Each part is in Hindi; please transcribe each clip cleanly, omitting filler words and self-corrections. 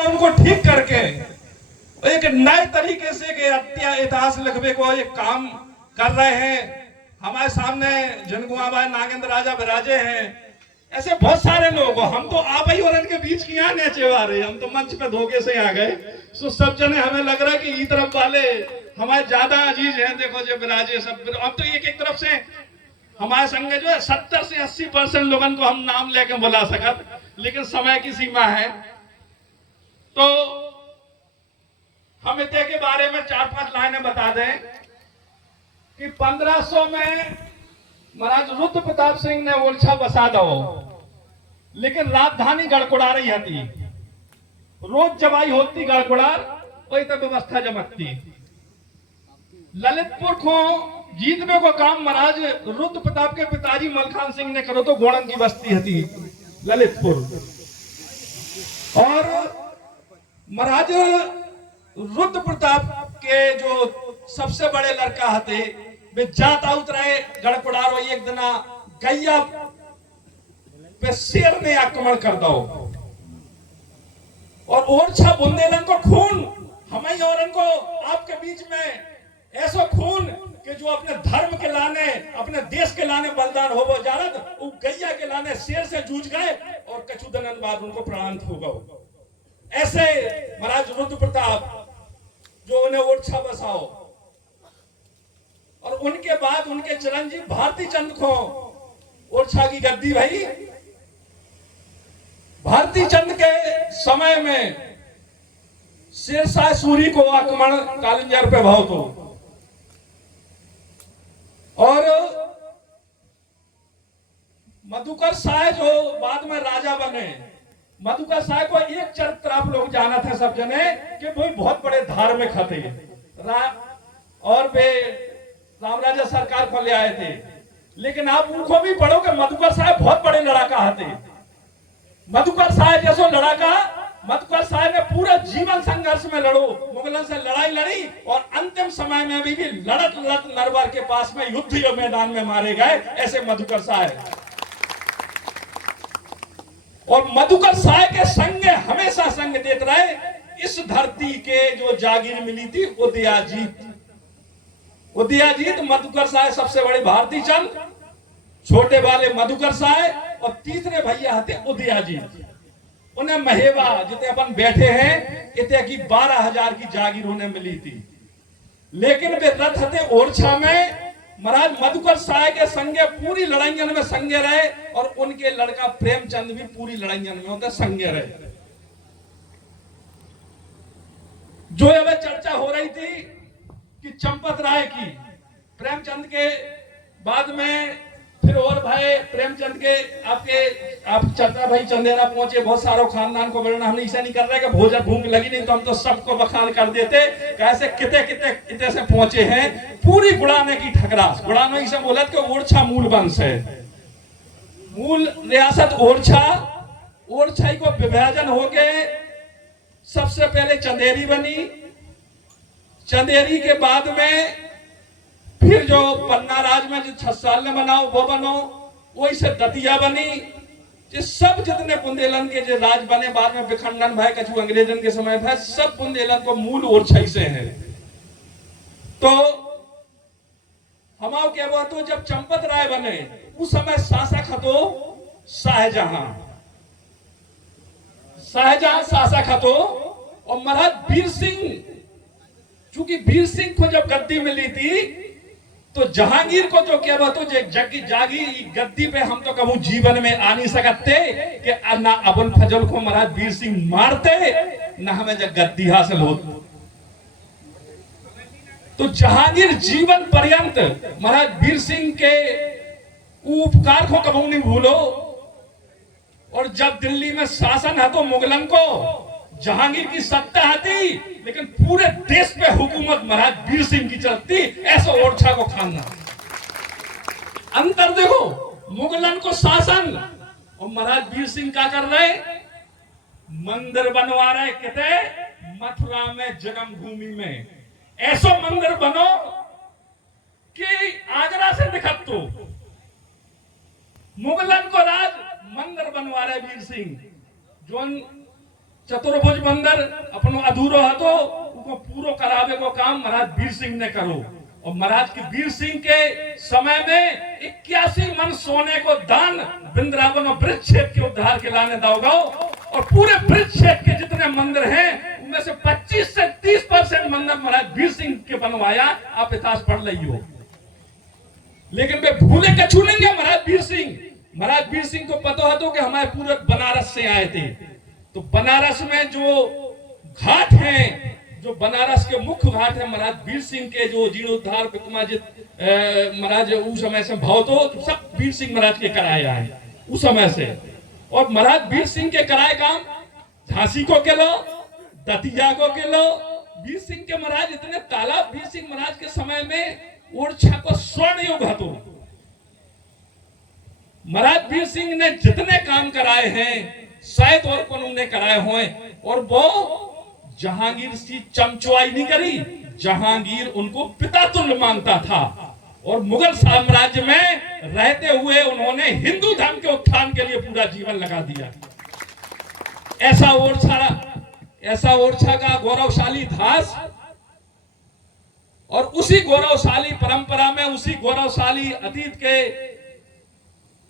उनको ठीक करके एक नए तरीके से के इतिहास लिखने को एक काम कर रहे हैं। हमारे सामने जनगुआ नागेंद्र राजा विराजे हैं। ऐसे बहुत सारे लोग, हम तो आप ही और इनके बीच की यहाँ नेचे वाले, हम तो मंच पे धोखे से आ गए। तो सब जने हमें लग रहा है कि ई तरफ वाले हमारे ज्यादा अजीज हैं। देखो जो विराजे सब, अब तो एक एक तरफ से हमारे संग जो है 70 से 80% लोगों को हम नाम लेके बुला सकत, लेकिन समय की सीमा है। तो हम इतने के बारे में 4-5 लाइनें बता दें कि 1500 में महाराज रुद्र प्रताप सिंह ने ओरछा बसा दो, लेकिन राजधानी गड़गड़ा रही थी। रोज जवाई होती गड़गड़ा, वही तो व्यवस्था जमकती। ललितपुर को जीतने को काम महाराज रुद्र प्रताप के पिताजी मलखान सिंह ने करो तो गोड़न की बस्ती थी ललितपुर। और महाराज रुद्र प्रताप के जो सबसे बड़े लड़का थे वे जाता उतरे गड़गड़ारो, एक दिन गैया पे शेर ने आक्रमण कर दो और ओरछा बुंदेलन को खून, हमें और इनको आपके बीच में ऐसा खून कि जो अपने धर्म के लाने, अपने देश के लाने बलिदान हो वो जारद, वो गैया के लाने शेर से जूझ गए और कछु दिन बाद उनको प्राणांत हो गए। ऐसे महाराज रुद्र प्रताप जो उन्हें ओरछा बसाओ, और उनके बाद उनके चिरंजीव भारती चंद को ओरछा की गद्दी भाई। भारती चंद के समय में शेरशाह सूरी को आक्रमण कालिंजर पे भाव तो, और मधुकर शाह जो बाद में राजा बने, मधुकर शाह को एक चरित्र आप लोग जाना थे सब जने कि वो बहुत बड़े धार्मिक थे और वे राम राजा सरकार को ले आए थे। लेकिन आप उनको भी पढ़ो कि मधुकर शाह बहुत बड़े लड़ाका थे। मधुकर शाह जैसो लड़ाका, मधुकर शाह ने पूरा जीवन संघर्ष में लड़ो, मुगलों से लड़ाई लड़ी और अंतिम समय में भी लड़त लड़त नरवर के पास में युद्ध मैदान में मारे गए। ऐसे मधुकर शाह, और मधुकर शाह के संग हमेशा संग देते रहे इस धरती के जो जागीर मिली थी उदयाजीत। उदयाजीत, मधुकर शाह सबसे बड़े भारती चंद, छोटे वाले मधुकर शाह और तीसरे भैया थे उदयाजीत। उन्हें महेवा जितने अपन बैठे हैं इतने की 12,000 की जागीर उन्हें मिली थी। लेकिन वे रथ थे ओरछा में। महाराज मधुकर शाह के संगे पूरी लड़ाइयन में संगे रहे और उनके लड़का प्रेमचंद भी पूरी लड़ाइयन में उनके संगे रहे। जो अब चर्चा हो रही थी कि चंपत राय की, प्रेमचंद के बाद में फिर और भाई प्रेमचंद के आप चर्चा भाई चंदेरा पहुंचे, बहुत सारो खानदान को वर्णन हमने ऐसा नहीं कर रहे कि भोजन भूख लगी नहीं तो हम तो सबको बखान कर देते। कैसे किते किते किते से पहुंचे हैं, पूरी गुड़ाने की ठकरास। गुड़ानो इसे बोला कि ओरछा मूल वंश है, मूल रियासत ओरछा। ओरछा को विभाजन हो गए, सबसे पहले चंदेरी बनी, चंदेरी के बाद में फिर जो पन्ना राज में जो 6 साल ने बनाओ वो बनो, वही से दतिया बनी। ये सब जितने बुंदेलन के जो राज बने बाद में विखंडन भाई कछु अंग्रेजन के समय भाई, सब बुंदेलन को मूल ओरछा से है। तो हमाओ क्या हुआ, तो जब चंपत राय बने उस समय शासक हतो शाहजहां। शाहजहां शासक हतो और महाराज वीर सिंह, चूंकि वीर सिंह को जब गद्दी मिली थी तो जहांगीर को तो क्या बात हो जागी गद्दी पे हम तो कभी जीवन में आ नहीं सकते कि ना अबुल फजल को महाराज वीर सिंह मारते ना हमें जब गद्दी हासिल हो। तो जहांगीर जीवन पर्यंत महाराज वीर सिंह के उपकार को कभी नहीं भूलो। और जब दिल्ली में शासन है तो मुगलन को जहांगीर की सत्ता आती, लेकिन पूरे देश पे हुकूमत महाराज वीर सिंह की चलती। ऐसा ओरछा को खाना अंतर देखो, मुगलन को शासन और महाराज वीर सिंह क्या कर रहे, मंदिर बनवा रहे। कहते मथुरा में जन्मभूमि में ऐसा मंदिर बनो कि आगरा से दिखत तो। मुगलन को राज मंदिर बनवा रहे वीर सिंह, जो चतुर्भुज मंदिर अपनो अधूरो हतो उको पूरो करावे को काम महाराज वीर सिंह ने करो। और महाराज की वीर सिंह के समय में 81 मन सोने को दान वृंदावन और ब्रज क्षेत्र के उद्धार के लाने दाओ। और पूरे ब्रज क्षेत्र के जितने मंदिर हैं उनमें से 25 से 30% मंदिर महाराज वीर सिंह के बनवाया। आप इतिहास पढ़ ली हो। लेकिन वे भूले कछू नहीं है महाराज वीर सिंह। महाराज वीर सिंह को पता हो तो कि हमारे पूरे बनारस से आए थे। तो बनारस में जो घाट हैं, जो बनारस के मुख्य घाट है महाराज वीर सिंह के, जो जीर्णोद्धार विक्रमादित्य महाराज उस समय से भाव तो सब वीर सिंह महाराज के कराया है उस समय से। और महाराज वीर सिंह के कराए काम झांसी को के लो, दतिया को के लो। वीर सिंह के महाराज इतने तालाब वीर सिंह महाराज के समय में ओरछा को स्वर्ण युग हतो। महाराज वीर सिंह ने जितने काम कराए हैं शायद और कौन उन्हें कराए हुए। और वो जहांगीर सी चमचुआई नहीं करी, जहांगीर उनको पिता तुल्य मानता था। और मुगल साम्राज्य में रहते हुए उन्होंने हिंदू धर्म के उत्थान के लिए पूरा जीवन लगा दिया। ऐसा ओरछा का गौरवशाली इतिहास और उसी गौरवशाली परंपरा में, उसी गौरवशाली अतीत के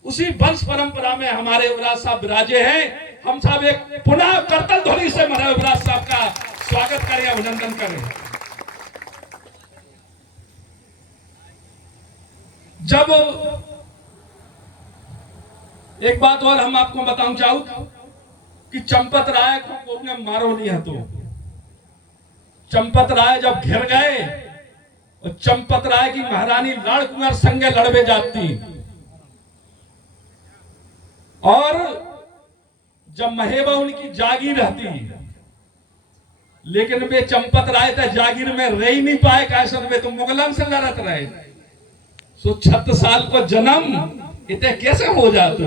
उसी वंश परंपरा में हमारे युवराज साहब विराजे हैं। हम सब एक पुनः करतल ध्वनि से हमारे युवराज साहब का स्वागत करें, अभिनंदन करें। जब एक बात और हम आपको बताऊं चाहूं कि चंपत राय को ने मारो नहीं है। तो चंपत राय जब घिर गए और चंपत राय की महारानी लाड़ कुंवर संगे लड़वे जाती, और जब महेबा उनकी जागीर रहती, लेकिन वे चंपत राय थे जागीर में रह ही नहीं पाए। कैसे वे तो मुगलन से लड़त रहे। सो 36 साल को जन्म इतने कैसे हो जाते।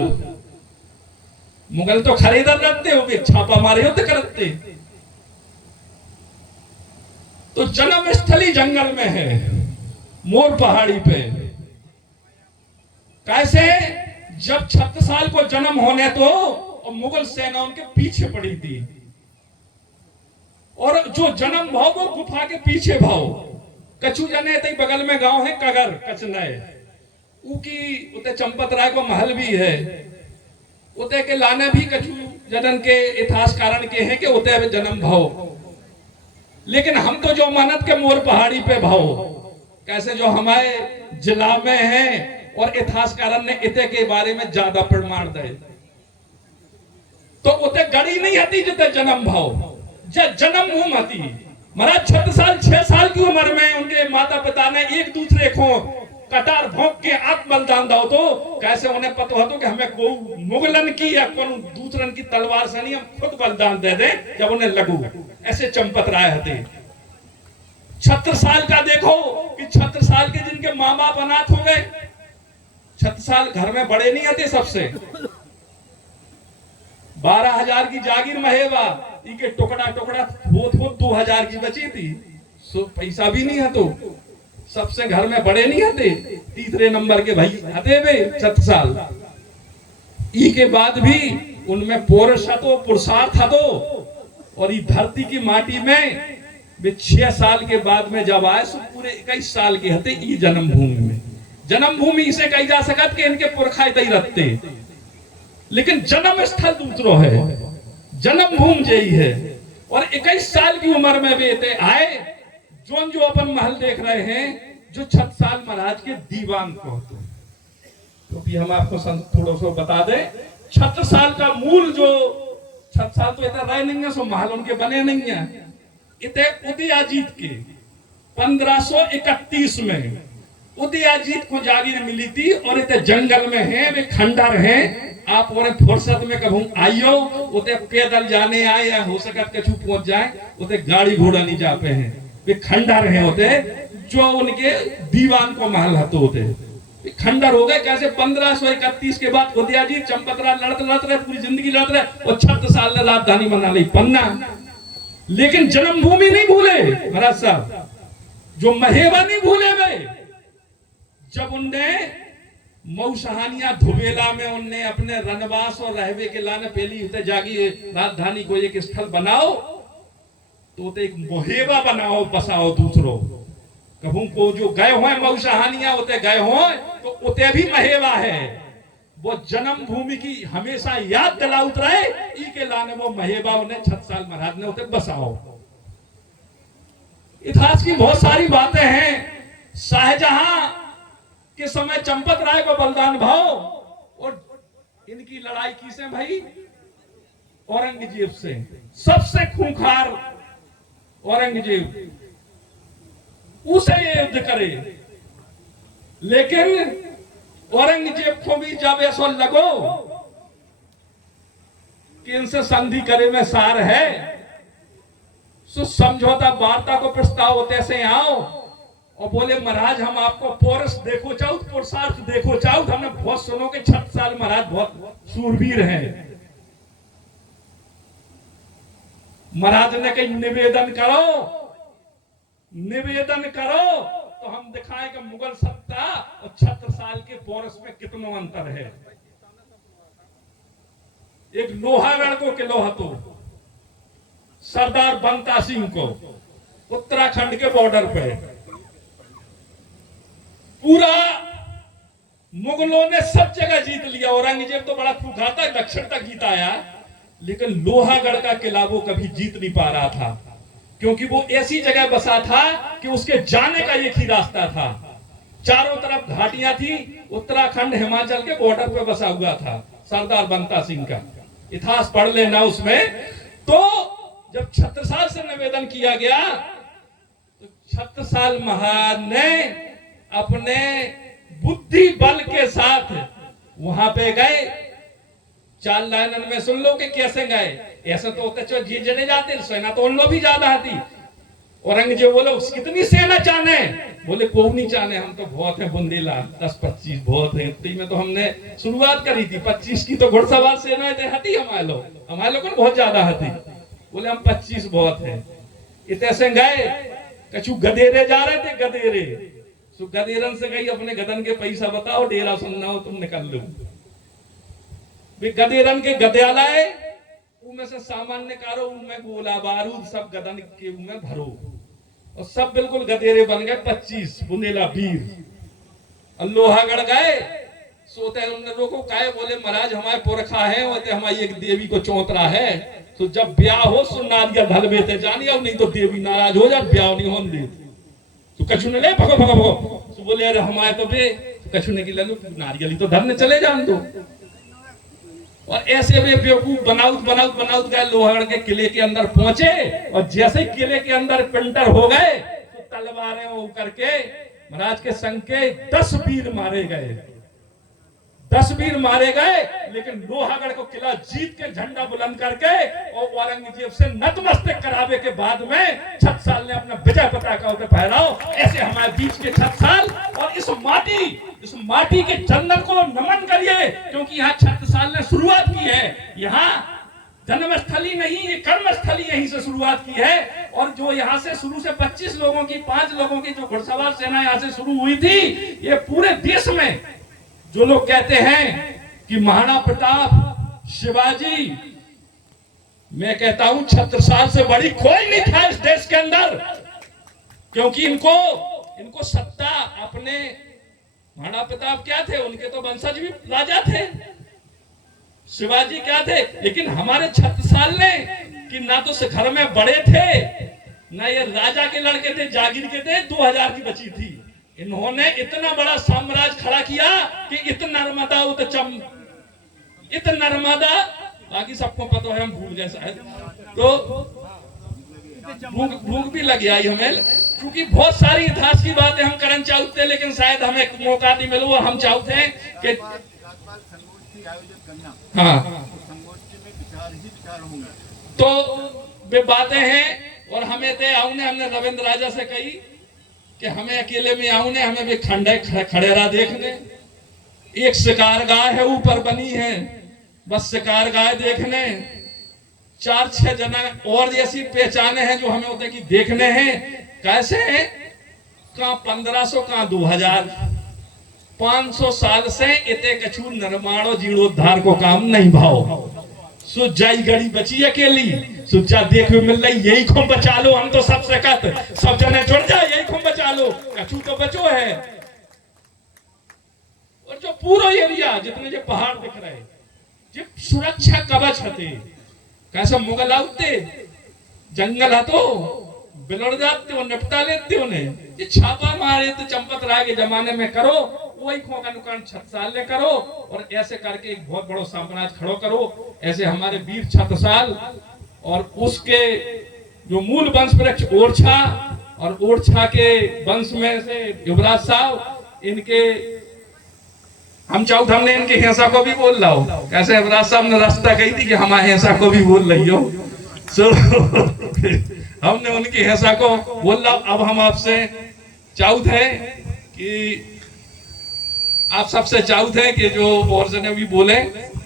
मुगल तो खरीदर रहते हो, छापा मारे होते करते। तो जन्म स्थली जंगल में है, मोर पहाड़ी पे। कैसे जब 36 साल को जन्म होने तो और मुगल सेना उनके पीछे पड़ी थी। और जो जन्म भाव वो गुफा के पीछे भाव कछु जने तई बगल में गांव है कगर कचनय उकी उते चंपत राय को महल भी है। उते के लाने भी कछु जनन के इतिहास कारण के हैं कि उते जन्म भाव। लेकिन हम तो जो मानत के मोर पहाड़ी पे भाव कैसे जो हमारे जिला में है और इतिहास कारण ने इते के बारे में ज्यादा प्रमाण दे। तो उते गड़ी नहीं हती जिते जन्म भाव जन्म भूम हती। महाराज 6 साल की उम्र में उनके माता पिता ने एक दूसरे को कटार भोंक के आत्म बलिदान दाओ। तो कैसे उन्हें पता हो तो कि हमें को मुगलन की या कौन दूसरन की तलवार से नहीं, हम खुद बलिदान दे दे जब उन्हें लगू। ऐसे चंपत राय हते। 36 साल का देखो कि 36 साल के जिनके माँ बाप अनाथ हो गए। 36 साल घर में बड़े नहीं आते सबसे। 12,000 की जागीर महेबा इनके टुकड़ा टुकड़ा हो 2,000 की बची थी। सो पैसा भी नहीं है तो सबसे घर में बड़े नहीं आते। तीसरे नंबर के भाई आते वे 36 साल। ई के बाद भी उनमें पौरुष तो पुरुषार्थ था। तो और ये धरती की माटी में वे 6 साल के बाद में जब आए सो पूरे 21 साल के हते। ई जन्मभूमि में जन्मभूमि इसे कही जा सकत कि इनके पुरखा ही रहते। लेकिन जन्म स्थल दूसरो है, जन्मभूमि यही है। और 21 साल की उम्र में वे आए। जो अपन महल देख रहे हैं जो 36 साल महाराज के दीवान को तो हम आपको थोड़ा सा बता दें। 36 साल का मूल जो 36 साल तो इतना रहे नहीं है, सो महल उनके बने नहीं है। इतने उदयाजीत के 1531 में उदयाजीत को जागीर मिली थी। और इतने जंगल में है, वे खंडर हैं। आप और फुर्सत में कभी आइयो उते पैदल जाने आए या हो सकत कछु पहुंच जाए। उते गाड़ी घोड़ा नहीं जाते हैं, वे खंडर हैं होते जो उनके दीवान को महल हतो होते खंडर हो गए। कैसे 1531 के बाद उदयाजीत चंपत राय लड़ते रहे, पूरी जिंदगी लड़ते रहे और 36 साल में राजधानी बना ली पन्ना। लेकिन जन्मभूमि नहीं भूले महाराज साहब, जो महेबा नहीं भूले वे। जब उनने मऊ सहानिया धुबेला में उनने अपने रनवास और रहवे के लाने पहली होते जागी राजधानी को एक स्थल बनाओ तो एक मोहेबा बनाओ बसाओ दूसरो कहूं को जो गए हुए मऊ सहानिया होते गए हो तो उते भी महेबा है वो जन्म भूमि की हमेशा याद दिलाउत रहे ई के लाने वो महेबा उन्हें 6 साल महाराज ने उते बसाओ। इतिहास की बहुत सारी बातें हैं। शाहजहां के समय चंपत राय को बलिदान भाव और इनकी लड़ाई किसे भाई औरंगजेब से, सबसे खूंखार औरंगजेब उसे ये युद्ध करे। लेकिन औरंगजेब को भी जब ऐसा लगो कि इनसे संधि करे में सार है सो समझौता वार्ता को प्रस्ताव होते से आओ और बोले महाराज हम आपको पोरस देखो चाउत पुरुषार्थ देखो चाउत हमने बहुत सुनो के 6 साल महाराज बहुत सूरवीर हैं। महाराज ने कही निवेदन करो तो हम दिखाएं कि मुगल सत्ता और 76 साल के पोरस में कितना अंतर है। एक लोहागढ़ को किलो हतो सरदार बंता सिंह को उत्तराखंड के बॉर्डर पे पूरा मुगलों ने सब जगह जीत लिया। औरंगजेब तो बड़ा खूंखार था, दक्षिण तक जीत आया, लेकिन लोहागढ़ का किला वो कभी जीत नहीं पा रहा था क्योंकि वो ऐसी जगह बसा था कि उसके जाने का एक ही रास्ता था। चारों तरफ घाटियां थी, उत्तराखंड हिमाचल के बॉर्डर पे बसा हुआ था सरदार बंता सिंह का। इतिहास पढ़ लेना उसमें। तो जब छत्रसाल से निवेदन किया गया तो छत्रसाल महाराज ने अपने बुद्धि बल के साथ वहां पे गए। 4 लाइनन में सुन लो कि कैसे गए। ऐसा तो होता चलो जी जने जाते सेना तो उन लोग भी ज्यादा आती। औरंगजेब बोलो कितनी सेना चाहने, बोले को नहीं चाहने, हम तो बहुत है बुंदेला 10-25 बहुत है। इतनी में तो हमने शुरुआत करी थी, 25 की तो घुड़सवार सेना हती हमारे लोग को बहुत ज्यादा हती। बोले हम 25 बहुत है। इतने से गए कछु गदेरे जा रहे थे, गदेरे सो गदेरन से गई अपने गदन के पैसा बताओ डेरा सुनना हो तुम निकल लो। गदेरन के गद्यालय उनमें से सामान निकालो, उनमें गोला बारूद सब गदन के उनमें भरो और सब बिल्कुल गदेरे बन गए 25 बुंदेला वीर। लोहागढ़ गए सोते उन्होंने रोको काहे, बोले महाराज हमारे पुरखा है और हमारी एक देवी को चौंतरा है तो जब ब्याह हो सो नारियल ढलबे थे जानी, अब नहीं तो देवी नाराज हो जाए ब्याह नहीं होने दे। तो कछु ने ले भगो भगो भगो तो बोले अरे हमारे तो बे कछु ने की ले लो नारियल तो धरने चले जान दो। और ऐसे वे बेवकूफ बनाउत गए लोहागढ़ के किले के अंदर पहुंचे और जैसे ही किले के अंदर पिंटर हो गए तो तलवारें वो करके महाराज के संग के 10 वीर मारे गए। 10 वीर मारे गए, लेकिन लोहागढ़ को किला जीत के झंडा बुलंद करके और औरंगजेब से नतमस्तक करावे के बाद में छत्रसाल ने अपना विजय पताका उसे फहराओ। ऐसे हमारे बीच के 6 साल और इस माटी के चंदन को नमन करिए क्योंकि यहाँ छत्रसाल ने शुरुआत की है। यहाँ जन्मस्थली नहीं, ये कर्मस्थली यहीं से शुरुआत की है। और जो यहाँ से शुरू से 25 लोगों की 5 लोगों की जो घुड़सवार सेना यहाँ से शुरू हुई थी, ये पूरे देश में जो लोग कहते हैं कि महाराणा प्रताप शिवाजी, मैं कहता हूं छत्रसाल से बड़ी कोई नहीं था इस देश के अंदर क्योंकि इनको सत्ता अपने महाराणा प्रताप क्या थे, उनके तो वंशज भी राजा थे, शिवाजी क्या थे, लेकिन हमारे छत्रसाल ने कि ना तो घर में बड़े थे ना ये राजा के लड़के थे, जागीर के थे, 2000 की बची थी। इन्होंने इतना बड़ा साम्राज्य खड़ा किया कि इतना नर्मदा बाकी सबको पता है, हम भूल गए शायद, तो भूख भी लग आई हमें क्योंकि बहुत सारी इतिहास की बातें हम करना चाहते हैं लेकिन शायद हमें मौका नहीं मिला। हम चाहते हैं कि हाँ तो वे बातें हैं और हमें थे हमने रविंद्र राजा से कही कि हमें अकेले में आऊने, हमें भी खड़ेरा देखने, एक शिकार गाय है ऊपर बनी है, बस शिकार गाय देखने, 4-6 जना और ऐसी पहचाने हैं जो हमें होते कि देखने हैं। कैसे हैं? कहाँ 1500 कहाँ 2000, 500 साल से इते कछु निर्माणो जीर्णोद्धार को काम नहीं भाव। सुजाई गड़ी बची अकेली, सुजा देखो मिल रही, यही खूब बचा लो, हम तो सब सकत सब जने जुड़ जाए, यही खूब बचा लो, कछु तो बचो है। और जो पूरा एरिया जितने जो पहाड़ दिख रहे, जो सुरक्षा कवच हते, कैसे मुगल आते जंगल हतो बिलड़ जाते हो, निपटा लेते उन्हें। ये छापा मारे तो चंपत राय के जमाने में करो, वही खोका नुकान 6 साल ले करो, और ऐसे करके एक बहुत बड़ो साम्राज्य खड़ो करो। ऐसे हमारे वीर छत्रसाल और उसके जो मूल वंश वृक्ष ओरछा, और ओरछा के वंश में से युवराज साहब, इनके हम चाहू हमने इनके हिंसा को भी बोल लाओ, कैसे युवराज साहब ने रास्ता कही थी कि हमारे हिंसा को भी बोल रही हो। हमने उनकी हिंसा को बोल लाओ। अब हम आपसे चाहूत है कि आप सबसे चाहूत है कि जो और जने भी बोले,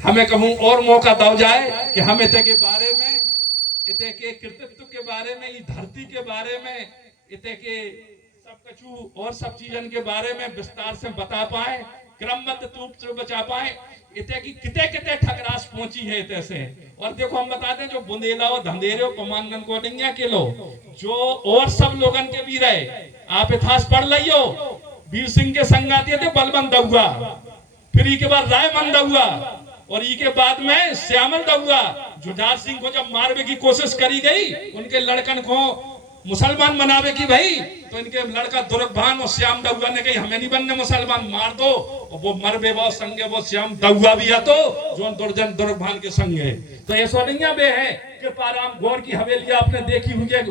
हमें कहूं और मौका दो जाए कि हम इते के बारे में, इते के कृतित्व के बारे में, इस धरती के बारे में, इते के सब कछु और सब चीजन के बारे में विस्तार से बता पाए, क्रमबद्ध रूप से बचा पाए। इते की किते किते ठकरास पहुंची है इते से। और देखो हम बता दें, जो बुंदेला और धंधेरे कमांगन को डिंगिया किलो जो और सब लोगन के भी रहे, आप इतिहास पढ़ लियो। वीर सिंह के संगाती थे बलवंत दउआ, फिर ई के बाद रायमन दउआ, और ई के बाद में श्यामल दउआ। जुझार सिंह को जब मारने की कोशिश करी गई, उनके लड़कन को मुसलमान बनावे की भाई, तो इनके लड़का दुर्गभान और श्याम दउआ ने कही हमें नहीं बनने मुसलमान, मार दो। और वो मरबे वो संगे वो श्याम दउआ भी है, तो जो दुर्जन दुर्गभान के संग है। तो ऐसा नहीं है कृपाराम गौर की हवेली आपने देखी हुई है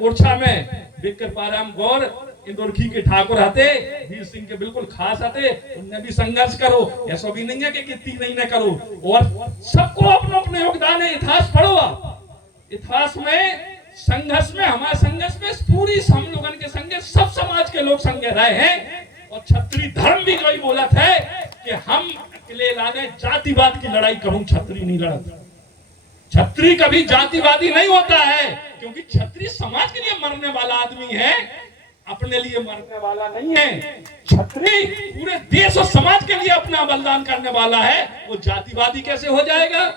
ओरछा में। कृपाराम गौर इंदौरखी के ठाकुर हते, वीर सिंह के बिल्कुल खास हते, उनने भी संघर्ष करो। ऐसा भी नहीं है कि कितनी नहीं न करो, और सबको अपना अपना योगदान है। इतिहास पढ़ो आप, इतिहास में संघर्ष में, हमारे संघर्ष में पूरी हम लोगन के संगे सब समाज के लोग संगे रहे हैं। और क्षत्रिय धर्म भी कोई बोला था कि हम अकेले लाने जातिवाद की लड़ाई कहूं, क्षत्रिय नहीं लड़ता। क्षत्रिय कभी जातिवादी नहीं होता है, क्योंकि क्षत्रिय समाज के लिए मरने वाला आदमी है, अपने लिए मरने वाला नहीं है। क्षत्रिय पूरे देश और समाज के लिए अपना बलिदान करने वाला है। वो जातिवादी कैसे हो जाएगा?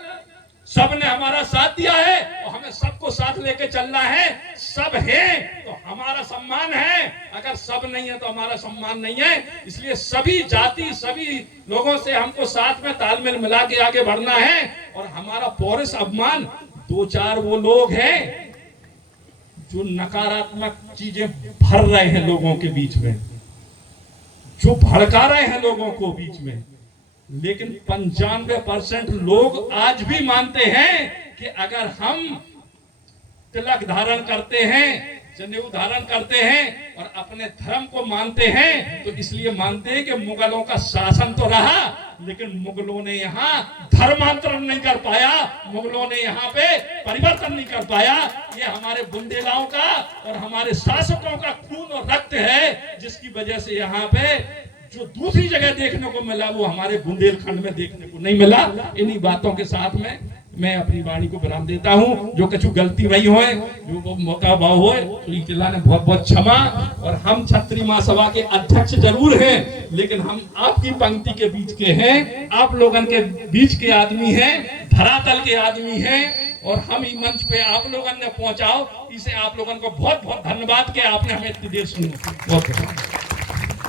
सबने हमारा साथ दिया है और हमें सबको साथ लेके चलना है। सब है तो हमारा सम्मान है, अगर सब नहीं है तो हमारा सम्मान नहीं है। इसलिए सभी जाति, सभी लोगों से हमको साथ में तालमेल मिला के आगे बढ़ना है। और हमारा पौरुष अभिमान, 2-4 वो लोग हैं जो नकारात्मक चीजें भर रहे हैं लोगों के बीच में, जो भड़का रहे हैं लोगों को बीच में। लेकिन 95% लोग आज भी मानते हैं कि अगर हम तिलक धारण करते हैं, जनेऊ धारण करते हैं और अपने धर्म को मानते हैं, तो इसलिए मानते हैं कि मुगलों का शासन तो रहा, लेकिन मुगलों ने यहाँ धर्मांतरण नहीं कर पाया, मुगलों ने यहाँ पे परिवर्तन नहीं कर पाया। ये हमारे बुंदेलाओं का और हमारे शासकों का खून और रक्त है, जिसकी वजह से यहाँ पे जो दूसरी जगह देखने को मिला वो हमारे बुंदेलखंड में देखने को नहीं मिला। इन्हीं बातों के साथ में मैं अपनी वाणी को विराम देता हूँ। जो कुछ गलती वही हो, जो मौका भाव हो, तो चिल्ला ने बहुत बहुत क्षमा। और हम क्षत्रिय महासभा के अध्यक्ष जरूर हैं, लेकिन हम आपकी पंक्ति के बीच के हैं, आप लोगों के बीच के आदमी हैं, धरातल के आदमी हैं। और हम ही मंच पे आप लोगों ने पहुंचाओ, इसे आप लोगों को बहुत बहुत धन्यवाद कि आपने हमें इतनी देर सुनी। बहुत